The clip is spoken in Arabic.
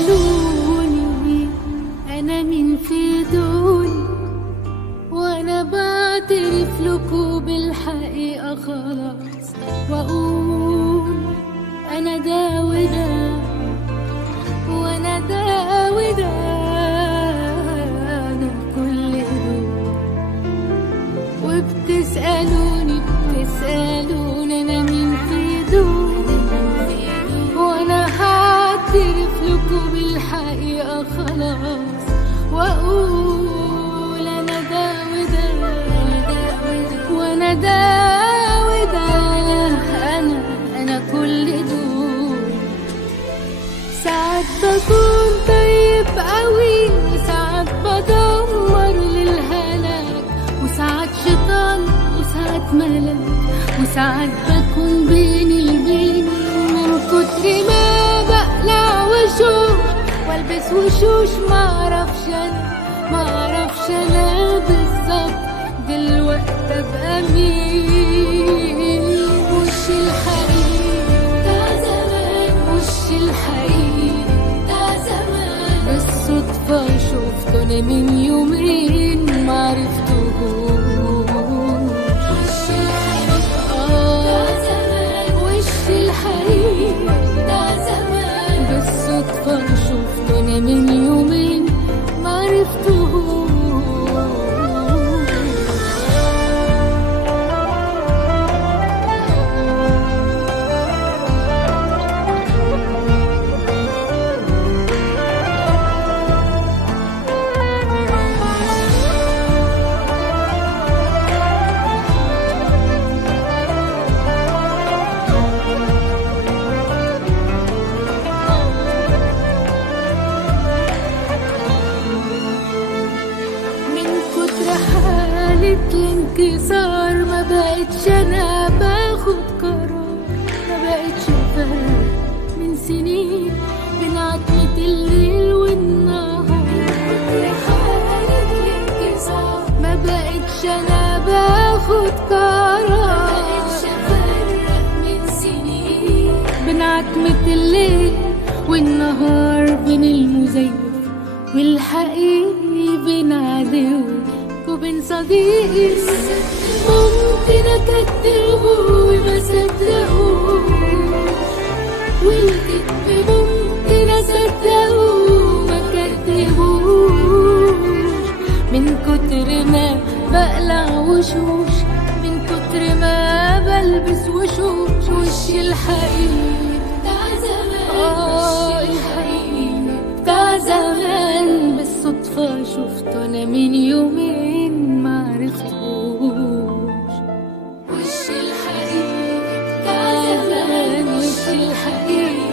تسألوني أنا مين في دول، وأنا بعترف لكم بالحقيقة خلاص، وأقول أنا ده وده وأنا ده وده، أنا كل دول. وبتسألوني أنا مين في دول، وأنا هعترف لكم بالحقيقة خلاص، وأقول أنا ده وده وأنا ده وده، أنا كل دول. ساعات بكون طيب قوي، وساعات بدمر للهلاك، وساعات شيطان وساعات ملاك، وساعات بكون بين البين من كتر ما بقلع وشوش والبس وشوش. معرفش انا بالظبط دلوقتي ابقى مين. وش الحقيقي ده زمان، وش الحقيقي ده زمان، بالصدفة شفته انا من يومين معرفتهوش. وش الحقيقي ده زمان، وش الحقيقي ده زمان، بالصدفة شفته انا من يومين معرفتهوش. الانكسار ما بقتش انا باخد قرار، ما بقتش فارق من سنين بين عتمة الليل والنهار. حالة الانكسار ما بقتش انا باخد قرار، ما بقتش فارق من سنين بين عتمة الليل والنهار، بين المزيف والحقيقي، بين عدو وبين صديقي. ممكن أكدبه وما صدقوش، والكذب ممكن أصدقه وما كدبوش. من كتر ما بقلع وشوش، من كتر ما بلبس وشوش. وش الحقيقي بتاع زمان، الحقيقي بتاع زمان، بالصدفة شفته أنا من يومين معرفتهوش. وش الحقيقي بتاع زمان، وش الحقيقي